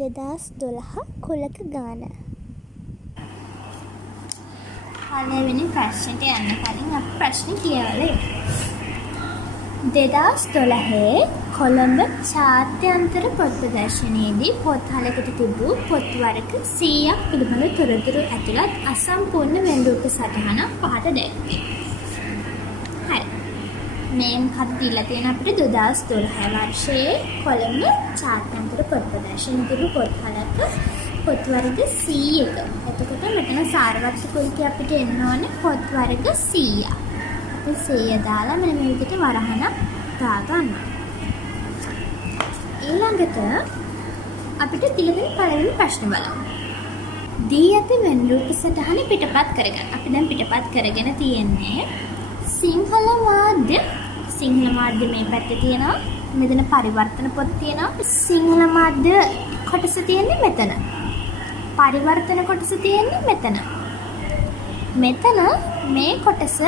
2012 කුලක ගාන. පළවෙනි ප්‍රශ්නෙට යන්න කලින් අපි ප්‍රශ්නේ කියවලා ඉමු. 2012 කොළඹ ජාත්‍යන්තර පොත් ප්‍රදර්ශනයේදී පොත්හලකට තිබූ පොත් වර්ග 100ක් පිළිබඳ තොරතුරු ඇතුළත් අසම්පූර්ණ වෙන්රූප සටහන පහත දැක්වේ. හරි. මේ මොකක්ද දීලා තියෙන අපිට 2012 වර්ෂයේ කොළඹ ජාත්‍යන්තර පොත් ප්‍රදර්ශනයේ තිබූ පොත්හලක පොත් වර්ග 100ක. එතකොට මෙතන සාරවත් කුලකේ අපිට එන්න ඕනේ පොත් වර්ග 100ක්. අපි 100 දාලා මෙන්න මේ විදිහට වරහන දාගන්නවා. ඊළඟට අපිට තිලෙන පළවෙනි ප්‍රශ්න බලමු. දී අපි වෙන්රූප සටහන පිටපත් කරගන්න. අපි දැන් පිටපත් කරගෙන තියෙන්නේ සිංහල මාධ්‍ය. සිංහල මාධ්‍ය මේ පැත්තේ තියෙනවා. මෙතන පරිවර්තන පොත් තියෙනවා. සිංහල මාධ්‍ය කොටස තියෙන්නේ මෙතන. පරිවර්තන කොටස තියෙන්නේ මෙතන. මෙතන මේ කොටස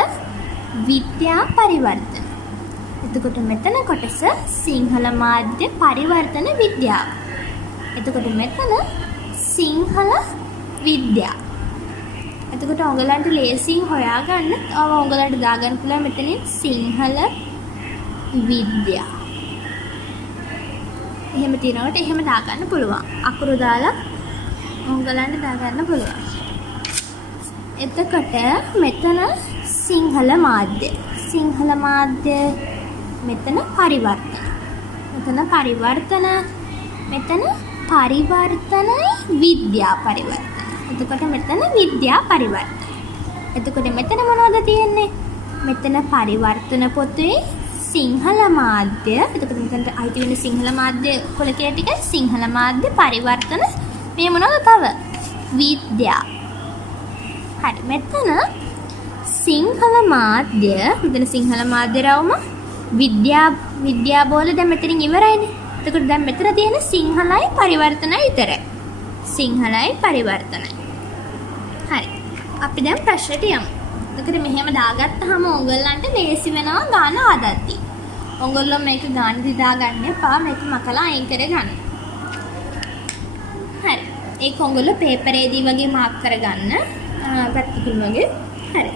විද්‍යා පරිවර්තන. එතකොට මෙතන කොටස සිංහල මාධ්‍ය පරිවර්තන විද්‍යාව. එතකොට මෙතන සිංහල විද්‍යාව. එතකොට ඔයගලන්ට ලේසියෙන් හොයාගන්න ඔයගලන්ට දාගන්න පුළුවන් මෙතනින් සිංහල විද්‍යාව. එහෙම තියනකොට එහෙම දාගන්න පුළුවන්. අකුරු දාලා ඔයගලන්ට දාගන්න පුළුවන්. එතකොට මෙතන සිංහල මාධ්‍ය. සිංහල මාධ්‍ය මෙතන පරිවර්තන. මෙතන පරිවර්තන. මෙතන පරිවර්තන විද්‍යා පරිවර්තන. එතකොට මෙතන විද්‍යා පරිවර්තන. එතකොට මෙතන මොනවද තියෙන්නේ? මෙතන පරිවර්තන පොතේ සිංහල මාධ්‍ය. එතකොට මෙතනට අයිති වෙන සිංහල මාධ්‍ය කොලකේ ටික සිංහල මාධ්‍ය පරිවර්තන. මේ මොනවද තව? විද්‍යා. හරි. මෙතන සිංහල මාධ්‍ය. මෙතන සිංහල මාධ්‍ය රවුම විද්‍යා බෝල දැන් මෙතනින් ඉවරයිනේ. එතකොට දැන් මෙතන තියෙන සිංහලයි පරිවර්තනයි විතරයි. සිංහලයි පරිවර්තනයි. හරි. අපි දැන් ප්‍රශ්නට යමු. එතකොට මෙහෙම දාගත්තාම ඕගොල්ලන්ට ලේසි වෙනවා ගාන හදද්දී. ඕගොල්ලෝ මේක ගාන දිදා ගන්න එපා. මේක මකලා අයින් කරගන්න. හරි. ඒක ඕගොල්ලෝ පේපරේදී වගේ මාක් කරගන්න. ප්‍රැක්ටිකල් වගේ. හරි.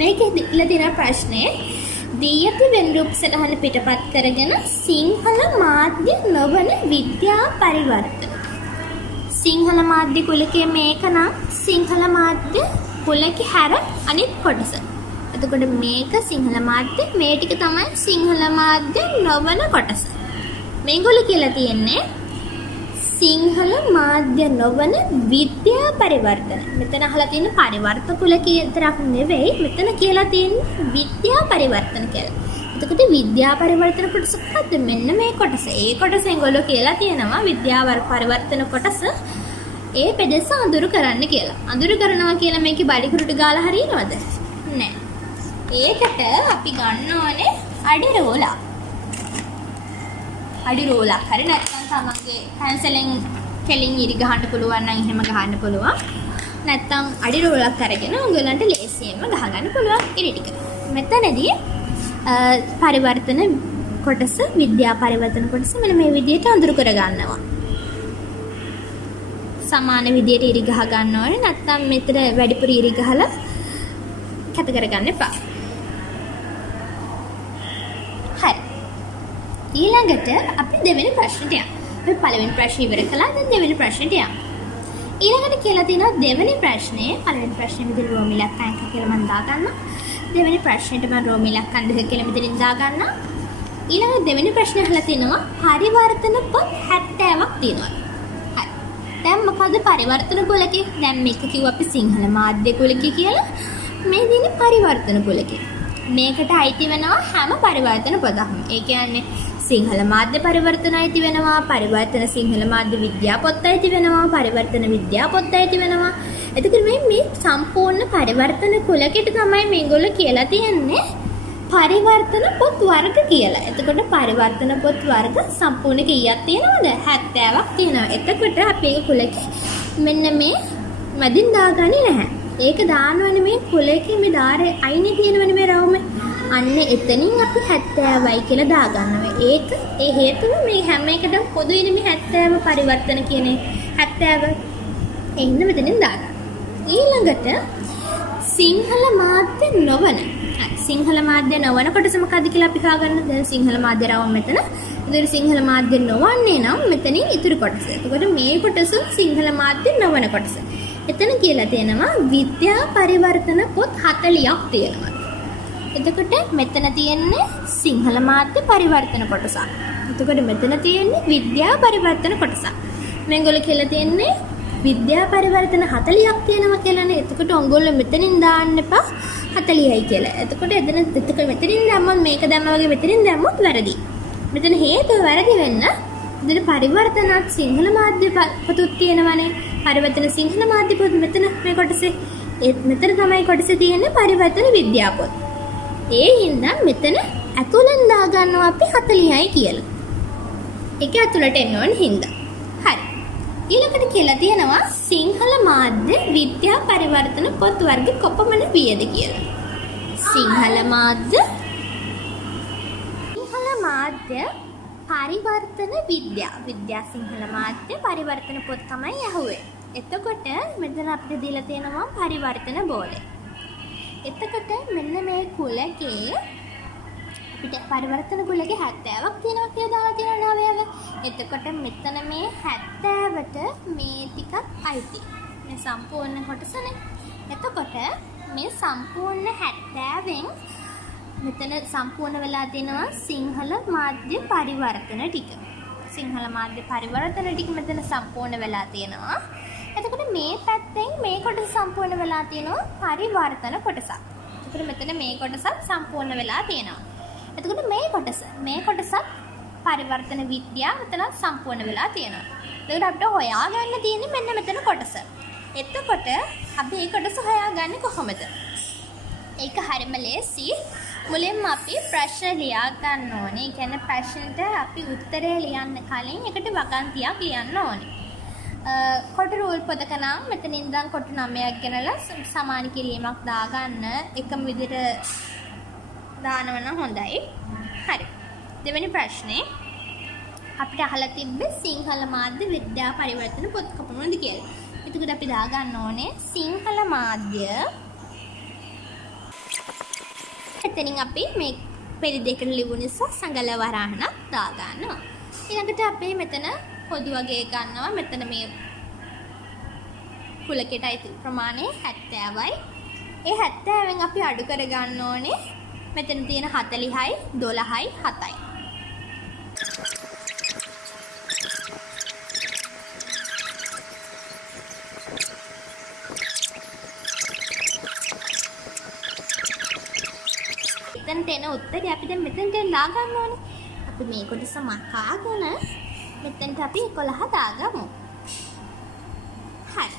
මේකේ ඉලා තියෙන ප්‍රශ්නේ දී අපි වෙන්රූප සටහන පිටපත් කරගෙන සිංහල මාධ්‍ය නොවන විද්‍යා පරිවර්තන. සිංහල මාධ්‍ය කුලකයේ මේක නම් සිංහල මාධ්‍ය කුලකේ හැර අනිත් කොටස. එතකොට මේක සිංහල මාධ්‍ය මේ ටික තමයි සිංහල මාධ්‍ය නොවන කොටස. මේගොල්ලෝ කියලා තියෙන්නේ සිංහල මාධ්‍ය නොවන විද්‍යා පරිවර්තන. මෙතන අහලා තියෙන පරිවර්තන කුලකයේ විතරක් නෙවෙයි මෙතන කියලා තියෙන්නේ විද්‍යා පරිවර්තන කියලා. එතකොට විද්‍යා පරිවර්තන කොටස මොකද්ද? මෙන්න මේ කොටස. ඒ කොටස ඒගොල්ලෝ කියලා තියෙනවා විද්‍යා පරිවර්තන කොටස ඒ පෙදෙස අඳුරු කරන්න කියලා. අඳුරු කරනවා කියලා මේකේ බඩිකුරුට ගාලා හරියනවද? නෑ. ඒකට අපි ගන්න ඕනේ අඩි රෝලක්. අඩි රෝලක් හරි නැත්නම් තමන්ගේ පැන්සලෙන් කෙලින් ඉරි ගහන්න පුළුවන් නම් එහෙම ගහන්න පුළුවන්. නැත්නම් අඩි රෝලක් අරගෙන උගලන්ට ලේසියෙන්ම ගහගන්න පුළුවන් ඉරි ටික. මෙතනදී පරිවර්තන කොටස විද්‍යා පරිවර්තන කොටස මෙන්න මේ විදිහට අඳුරු කර ගන්නවා. සමාන විදිහට ඉරි ගහ ගන්න ඕනේ. නැත්නම් මෙතන වැඩිපුර ඉරි ගහලා කැත කරගන්න එපා. හරි. ඊළඟට අපි දෙවෙනි ප්‍රශ්නට යමු. අපි පළවෙනි ප්‍රශ්නේ ඉවර කළා. දැන් දෙවෙනි ප්‍රශ්නට යමු. ඊළඟට කියලා තියෙනවා දෙවෙනි ප්‍රශ්නේ පළවෙනි ප්‍රශ්නේ විදිහට රෝමි ඉලක්ක අංක කියලා මම දාගන්නවා. දෙවෙනි ප්‍රශ්නෙට මම රෝමි ඉලක්ක අංක කියලා මෙතනින් දාගන්නවා. ඊළඟ දෙවෙනි ප්‍රශ්නේ අහලා තිනවා පරිවර්තන පොත් 70ක් තියෙනවා. හරි. දැන් මොකද පරිවර්තන කුලකේ? දැන් මේක කිව්ව අපි සිංහල මාධ්‍ය කුලකේ කියලා. මේ දිනේ පරිවර්තන කුලකේ. මේකට අයිති වෙනවා හැම පරිවර්තන පොතක්ම. ඒ කියන්නේ සිංහල මාධ්‍ය පරිවර්තන අයිති වෙනවා, පරිවර්තන සිංහල මාධ්‍ය විද්‍යා පොත් අයිති වෙනවා, පරිවර්තන විද්‍යා පොත් අයිති වෙනවා. එතකොට මේ සම්පූර්ණ පරිවර්තන කුලකෙට තමයි මේගොල්ලෝ කියලා තියෙන්නේ පරිවර්තන පොත් වර්ග කියලා. එතකොට පරිවර්තන පොත් වර්ග සම්පූර්ණ කීයක් තියෙනවද? 70ක් තියෙනවා. එතකොට අපේ කුලකේ මෙන්න මේ මැදින් දාගන්නේ නැහැ. ඒක දානවනේ මේ කුලකේ මේ ධාරේ අයිනේ තියෙනවනේ මේ රවුමේ. අන්න එතනින් අපි 70යි කියලා දාගන්නවා. ඒක ඒ හේතුව මේ හැම එකටම පොදුයිනේ මේ 70 පරිවර්තන කියන්නේ 70. එන්න මෙතනින් දාගන්න. ඊළඟට සිංහල මාධ්‍ය නොවන. සිංහල මාධ්‍ය නොවන කොටස මොකක්ද කියලා අපි හොයාගන්න. දැන් සිංහල මාධ්‍ය රවුම් මෙතන. ඉතින් සිංහල මාධ්‍ය නොවන්නේ නම් මෙතනින් ඉතුරු කොටස. එතකොට මේ කොටස සිංහල මාධ්‍ය නොවන කොටස. එතන කියලා තියෙනවා විද්‍යා පරිවර්තන පොත් 40ක් තියෙනවා. එතකොට මෙතන තියෙන්නේ සිංහල මාධ්‍ය පරිවර්තන කොටස. එතකොට මෙතන තියෙන්නේ විද්‍යා පරිවර්තන කොටස. මේගොල්ලෝ කියලා තියෙන්නේ විද්‍යා පරිවර්තන 40ක් තියෙනවා කියලානේ. එතකොට ඔයගොල්ලෝ මෙතනින් දාන්න එපා 40යි කියලා. එතකොට මෙතනින් දැම්මොත් මේක දැම්මා වගේ මෙතනින් දැම්මොත් වැරදි. මෙතන හේතුව වැරදි වෙන්න මෙතන පරිවර්තනත් සිංහල මාධ්‍ය පොතුත් තියෙනවනේ. පරිවර්තන සිංහල මාධ්‍ය පොත් මෙතන මේ කොටසේ මෙතන තමයි කොටසේ තියෙන්නේ පරිවර්තන විද්‍යා පොත්. ඒ හින්දා මෙතන ඇතුළෙන් දාගන්නවා අපි 40යි කියලා. ඒක ඇතුළට එන්න ඕන හින්දා. හරි. ඊළඟට කියලා තියෙනවා සිංහල මාධ්‍ය විද්‍යා පරිවර්තන පොත් වර්ග කොපමණ වියද කියලා. සිංහල මාධ්‍ය පරිවර්තන විද්‍යා සිංහල මාධ්‍ය පරිවර්තන පොත් තමයි ඇහුවේ. එතකොට මෙතන අපිට දීලා තියෙනවා පරිවර්තන බෝලය. එතකොට මෙන්න මේ කුලකේ අපිට පරිවර්තන කුලකේ 70ක් තියෙනවා කියලා දාලා තියෙනවා නේද? එතකොට මෙතන මේ 70ට මේ ටිකක් අයිති. මේ සම්පූර්ණ කොටසනේ. එතකොට මේ සම්පූර්ණ 70න් මෙතන සම්පූර්ණ වෙලා තියෙනවා සිංහල මාධ්‍ය පරිවර්තන ටික. සිංහල මාධ්‍ය පරිවර්තන ටික මෙතන සම්පූර්ණ වෙලා තියෙනවා. එතකොට මේ පැත්තෙන් මේ කොටස සම්පූර්ණ වෙලා තියෙනවා පරිවර්තන කොටසක්. එතකොට මෙතන මේ කොටසත් සම්පූර්ණ වෙලා තියෙනවා. එතකොට මේ කොටසත් පරිවර්තන විද්‍යාව මෙතන සම්පූර්ණ වෙලා තියෙනවා. එතකොට අපිට හොයාගන්න තියෙන්නේ මෙන්න මෙතන කොටස. එතකොට අපි මේ කොටස හොයාගන්නේ කොහොමද? ඒක හරිම ලේසි. මුලින්ම අපි ප්‍රශ්න ලියා ගන්න ඕනේ. ඒ කියන්නේ ප්‍රශ්නෙට අපි උත්තරය ලියන්න කලින් එකට වගන්තියක් ලියන්න ඕනේ. කොට රූල් පොතක නම් මෙතන ඉඳන් කොට 9ක් ගෙනලා සමාන කිරීමක් දාගන්න එකම විදිහට දානවා නම් හොඳයි. හරි. දෙවෙනි ප්‍රශ්නේ අපිට අහලා තිබ්බේ සිංහල මාධ්‍ය විද්‍යා පරිවර්තන පොත් කොපමණද කියලා. එතකොට අපි දාගන්න ඕනේ සිංහල මාධ්‍ය. එතනින් අපි මේ පෙළ දෙකට ලියපු නිසා සංගල වරහණක් දාගන්නවා. ඊළඟට අපි මෙතන පොදු වගේ ගන්නවා. මෙතන මේ කුලකයට අයිති ප්‍රමාණය 70යි. ඒ 70න් අපි අඩු කර ගන්න ඕනේ. මෙතන තියෙන 40යි 12යි 7යි. මෙතනට එන උත්තරය අපි දැන් මෙතනට දා ගන්න ඕනේ. අපි මේ කොටස මකාගෙන මෙතනට අපි 11 දාගමු. හරි.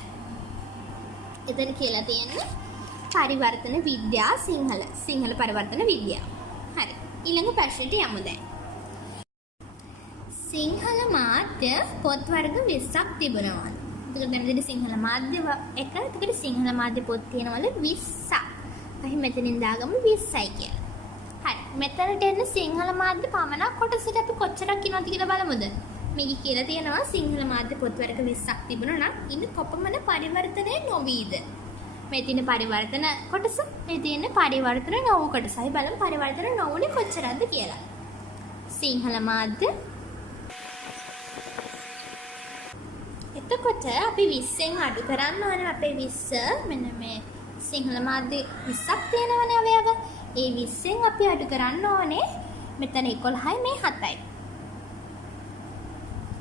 එතන කියලා තියෙන්නේ පරිවර්තන විද්‍යා සිංහල පරිවර්තන විද්‍යාව. හරි. ඊළඟ ප්‍රශ්නෙට යමු දැන්. සිංහල මාධ්‍ය පොත් වර්ග 20ක් තිබුණා. එතකොට දැන් සිංහල මාධ්‍ය එක එතකොට සිංහල මාධ්‍ය පොත් තියෙනවලු 20ක්. අපි මෙතනින් දාගමු 20යි කියලා. හරි. මෙතනට එන්න සිංහල මාධ්‍ය පමණක් කොටසට අපි කොච්චරක් ඉනවද කියලා බලමුද? මේක කියලා තියෙනවා සිංහල මාධ්‍ය පොත් වර්ග 20ක් තිබුණා නම් ඉන්න කොපමණ පරිවර්තනය නොවීද? මේ තියෙන පරිවර්තන කොටස මේ තියෙන පරිවර්තන නොවු කොටසයි බලමු පරිවර්තන නොවුනේ කොච්චරද කියලා. සිංහල මාධ්‍ය එතකොට අපි 20න් අඩු කරන්න ඕනේ. අපේ 20 මෙන්න මේ සිංහල මාධ්‍ය 20ක් තියෙනවනේ අවයව. ඒ 20න් අපි අඩු කරන්න ඕනේ. මෙතන 11යි මේ 7යි.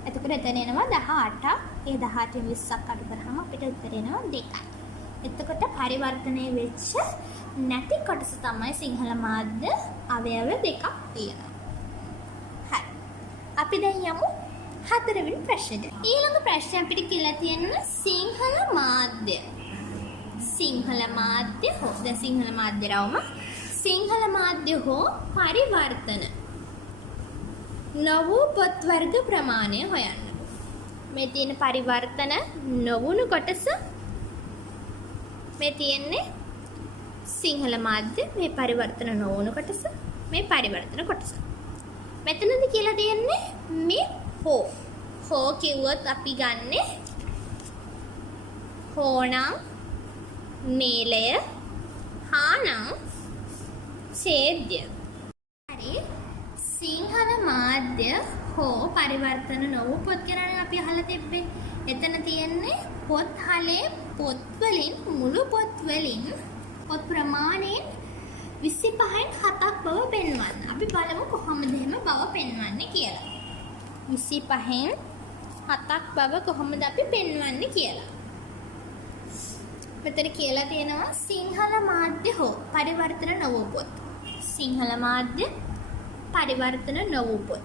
එතකොට එතන එනවා 18ක්. ඒ 18න් 20ක් අඩු කරාම අපිට උත්තර එනවා 2යි. එතකොට පරිවර්තනයේ වෙච්ච නැති කොටස තමයි සිංහල මාධ්‍ය අවයව දෙකක් තියෙනවා. හරි. අපි දැන් යමු හතරවෙනි ප්‍රශ්නෙට. ඊළඟ ප්‍රශ්නේ අපිට කියලා තියෙන සිංහල මාධ්‍ය හෝ දැන් සිංහල මාධ්‍ය රවුම සිංහල මාධ්‍ය හෝ පරිවර්තන නොවු පොත් වර්ග ප්‍රමාණය හොයන්න. මේ තියෙන පරිවර්තන නොවුණු කොටස මේ තියෙන්නේ සිංහල මාධ්‍ය මේ පරිවර්තන නොවන කොටස මේ පරිවර්තන කොටස. මෙතනද කියලා දෙන්නේ මේ හෝ කිව්වොත් අපි ගන්නෙ හෝනම් නීලය හානම් ඡේද්‍ය. හරි සිංහල මාධ්‍ය හෝ පරිවර්තන නොවූ පොත් ගැන අපි අහලා තිබ්බේ. එතන තියෙන්නේ පොත් හලේ පොත් වලින් මුළු පොත් වලින් පොත් ප්‍රමාණයෙන් 25න් 7ක් බව පෙන්වන්න. අපි බලමු කොහොමද එහෙම බව පෙන්වන්නේ කියලා. 25න් 7ක් බව කොහොමද අපි පෙන්වන්නේ කියලා. මෙතන කියලා තියෙනවා සිංහල මාධ්‍ය හෝ පරිවර්තන නොවූ පොත්. සිංහල මාධ්‍ය පරිවර්තන නොවූ පොත්.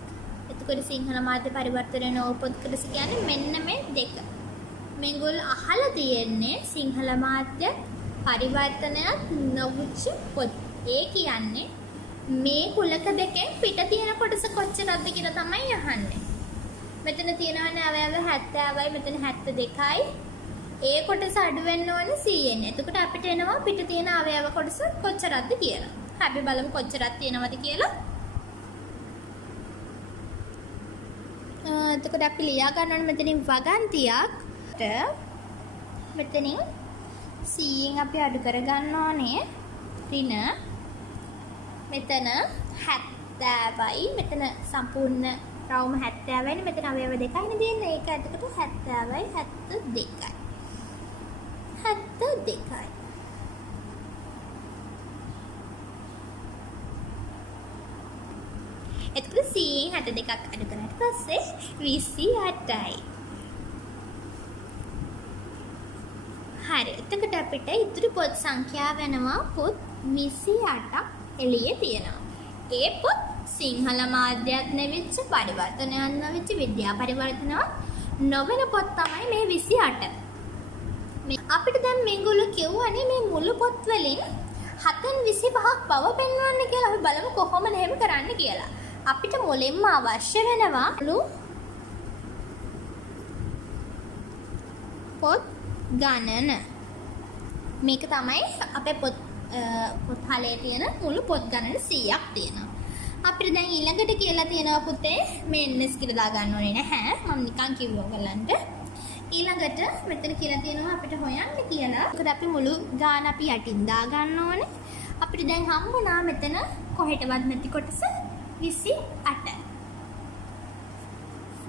එතකොට සිංහල මාධ්‍ය පරිවර්තන නොවූ පොත් කොටස කියන්නේ මෙන්න මේ දෙක. මේගොල්ලෝ අහලා තියෙන්නේ සිංහල මාධ්‍ය පරිවර්තනයක් නොවුච්ච පොත්. ඒ කියන්නේ මේ කුලක දෙකෙන් පිට තියෙන කොටස කොච්චරද කියලා තමයි අහන්නේ. මෙතන තියෙනවනේ අවයව 70යි මෙතන 72යි. ඒ කොටස අඩු වෙන්න ඕනේ 100ෙන්. එතකොට අපිට එනවා පිට තියෙන අවයව කොටස කොච්චරද කියලා. අපි බලමු කොච්චරක් තියෙනවද කියලා. එතකොට අපි ලියා ගන්න ඕනේ මෙතනින් වගන්තියක් මෙතනින් 100ෙන් අපි අඩු කර ගන්න ඕනේ. ඍණ මෙතන 70යි මෙතන සම්පූර්ණ රවුම 70යිනේ මෙතන අවයව දෙකයිනේ දෙන්නේ. ඒක එතකොට 70යි 72යි. 72යි. එතකොට 162ක් අඩු කරාට පස්සේ 28යි. හරි. එතකොට අපිට ඉතුරු පොත් සංඛ්‍යාව වෙනවා පොත් 28ක් එළියේ තියෙනවා. ඒ පොත් සිංහල මාධ්‍යයක් නෙවෙච්ච පරිවර්තනයක් නෙවෙච්ච විද්‍යා පරිවර්තනයක් නොවන පොත් තමයි මේ 28. අපිට දැන් මේගොල්ලෝ කියවනේ මේ මුළු පොත් වලින් 7න් 25ක් බව පෙන්වන්න කියලා. අපි බලමු කොහොමද එහෙම කරන්න කියලා. අපිට මුලින්ම අවශ්‍ය වෙනවා පොත් ගණන. මේක තමයි අපේ පොත් හලේ තියෙන මුළු පොත් ගණන 100ක් තියෙනවා. අපිට දැන් ඊළඟට කියලා තියෙනවා පුතේ මේ NS කියලා දා ගන්න ඕනේ නැහැ. මම නිකන් කිව්වා ඔයගලන්ට. ඊළඟට මෙතන කියලා තියෙනවා අපිට හොයන්න කියලා. ඒකට අපි මුළු ගාන අපි යටින් දා ගන්න ඕනේ. අපිට දැන් හම්බුණා මෙතන කොහෙටවත් නැති කොටස 28.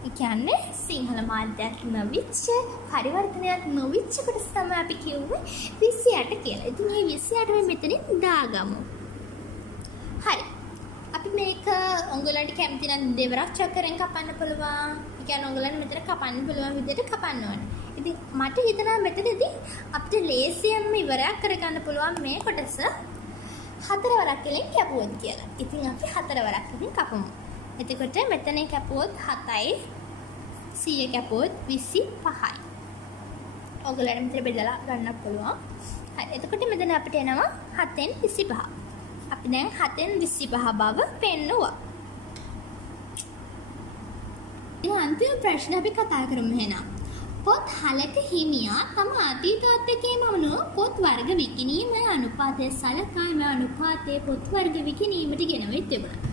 ඒ කියන්නේ සිංහල මාධ්‍යයක් නොවිච්ච පරිවර්තනයක් නොවිච්ච කොටස තමයි අපි කිව්වේ 28 කියලා. ඉතින් මේ 28 මෙතනින් දාගමු. හරි. අපි මේක ඔයගලන්ට කැමති නම් දෙවරක් චක්‍රයෙන් කපන්න පුළුවන්. ඒ කියන්නේ ඔයගලන්ට මෙතන කපන්න පුළුවන් විදිහට කපන්න ඕනේ. ඉතින් මට හිතෙනවා මෙතනදී අපිට ලේසියෙන්ම ඉවරයක් කරගන්න පුළුවන් මේ කොටස 4 වරක් වලින් කැපුවොත් කියලා. ඉතින් අපි 4 වරක් වලින් කපමු. එතකොට මෙතන කැපුවොත් 7යි 100 කැපුවොත් 25යි. ඔයගලන්ට මෙතන බෙදලා ගන්න පුළුවන්. හරි. එතකොට මෙතන අපිට එනවා 7න් 25. අපි දැන් 7න් 25 බව පෙන්නුවා. ඊළඟ අන්තිම ප්‍රශ්න අපි කතා කරමු එහෙනම්. පොත් හලක හිමියා තම අතීතවත් එක්කම වුණු පොත් වර්ග විකිණීමේ අනුපාතය සලකා මේ අනුපාතයේ පොත් වර්ග විකිණීමට ගෙනවෙත් තිබුණා.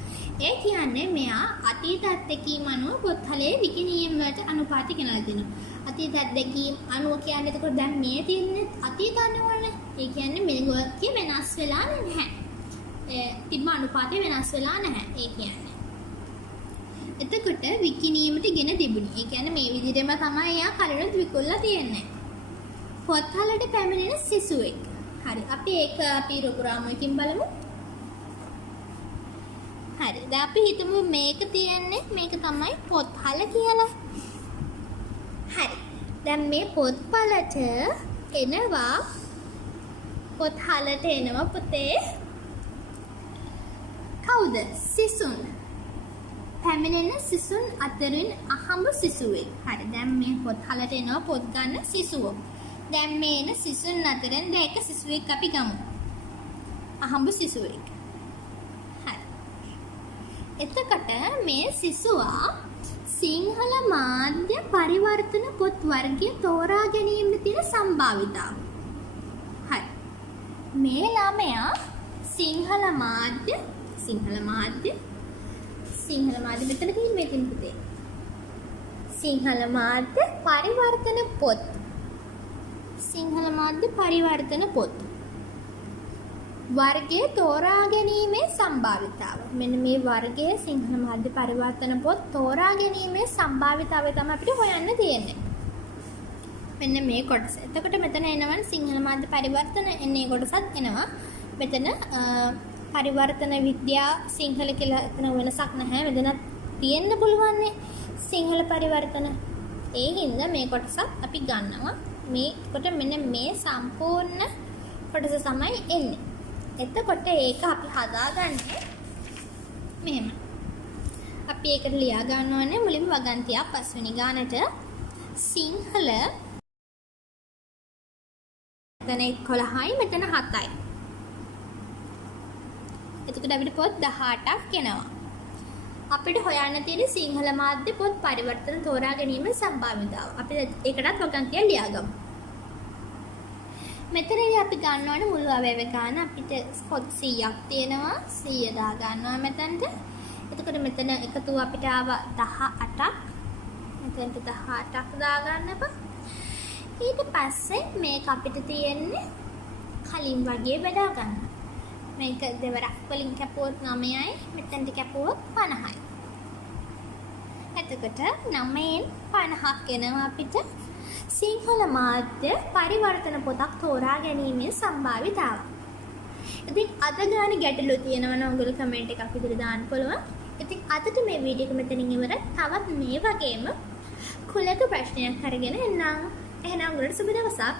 ඒ කියන්නේ මෙයා අතීතත් එක්කම අනුව පොත් හලේ විකිණීම වලට අනුපාතය ගෙනලා දෙනවා. අතීතත් එක්කම අනුව කියන්නේ එතකොට දැන් මේ තියෙන්නේ අතීත අනුවනේ. ඒ කියන්නේ මේක වෙනස් වෙලා නැහැ. තිබ්බ අනුපාතය වෙනස් වෙලා නැහැ. ඒ කියන්නේ. එතකොට විකිණීමට ගෙන තිබුණේ. ඒ කියන්නේ මේ විදිහටම තමයි යා කලිනුත් විකුණලා තියෙන්නේ. පොත්වලට පැමිණෙන සිසුවෙක්. හරි. අපි ඒක අපි රූපරාමයකින් බලමු. හරි. දැන් අපි හිතමු මේක තියෙන්නේ මේක තමයි පොත්වල කියලා. හරි. දැන් මේ පොත්වලට එනවා පොත්වලට එනවා පුතේ කවුද? සිසුන්. පැමිණෙන සිසුන් අතරින් අහඹ සිසුවෙක්. හරි. දැන් මේ පොත් හලට එනවා පොත් ගන්න සිසුවෝ. දැන් මේ එන සිසුන් අතරින් දැන් එක සිසුවෙක් අපි ගමු. අහඹ සිසුවෙක්. හරි. එතකොට මේ සිසුවා සිංහල මාධ්‍ය පරිවර්තන පොත් වර්ගය තෝරා ගැනීමේ තියෙන සම්භාවිතාව. හරි. මේ ළමයා සිංහල මාධ්‍ය මෙතන තියෙන්නේ මෙතන පුතේ. සිංහල මාධ්‍ය පරිවර්තන පොත්. සිංහල මාධ්‍ය පරිවර්තන පොත්. වර්ගයේ තෝරා ගැනීමේ සම්භාවිතාව. මෙන්න මේ වර්ගයේ සිංහල මාධ්‍ය පරිවර්තන පොත් තෝරා ගැනීමේ සම්භාවිතාවය තමයි අපිට හොයන්න තියෙන්නේ. මෙන්න මේ කොටස. එතකොට මෙතන එනවා සිංහල මාධ්‍ය පරිවර්තන එන්නේ කොටසක් එනවා. මෙතන පරිවර්තන විද්‍යා සිංහල කියලා එතන වෙනසක් නැහැ. මෙතන තියෙන්න පුළුවන් සිංහල පරිවර්තන. ඒ හින්දා මේ කොටසත් අපි ගන්නවා. මේකට මෙන්න මේ සම්පූර්ණ කොටස තමයි එන්නේ. එතකොට ඒක අපි හදාගන්නේ මෙහෙම. අපි ඒකට ලියා ගන්නවනේ මුලින්ම වගන්තිය පස්වෙනි ගානට සිංහල මෙතන 11යි මෙතන 7යි. එතකොට අපිට පොත් 18ක් එනවා. අපිට හොයන්න තියෙන සිංහල මාධ්‍ය පොත් පරිවර්තන තෝරා ගැනීම සම්භාවිතාව. අපි ඒකටත් වගන්තිය ලියාගමු. මෙතනදී අපි ගන්න ඕනේ මුළු අවයව ගන්න අපිට පොත් 100ක් තියෙනවා 100 දා ගන්නවා මෙතනට. එතකොට මෙතන එකතු අපිට ආව 18ක්. මෙතනට 18ක් දා ගන්න අප. ඊට පස්සේ මේක අපිට තියෙන්නේ කලින් වගේ බෙදා ගන්න. මේක දෙවරක් වලින් කැපුවොත් 9යි මෙතනට කැපුවොත් 50යි. එතකොට 9න් 50ක් එනවා අපිට සිංහල මාධ්‍ය පරිවර්තන පොතක් තෝරා ගැනීමේ සම්භාවිතාව. ඉතින් අද ගාන ගැටලු තියෙනවා නම් ඔයගොල්ලෝ කමෙන්ට් එකක් විදිහට දාන්න පුළුවන්. ඉතින් අදට මේ වීඩියෝ එක මෙතනින් ඉවරයි. තවත් මේ වගේම කුලක ප්‍රශ්නයක් අරගෙන එන්නම්. එහෙනම් ඔයගොල්ලෝ සුබ දවසක්.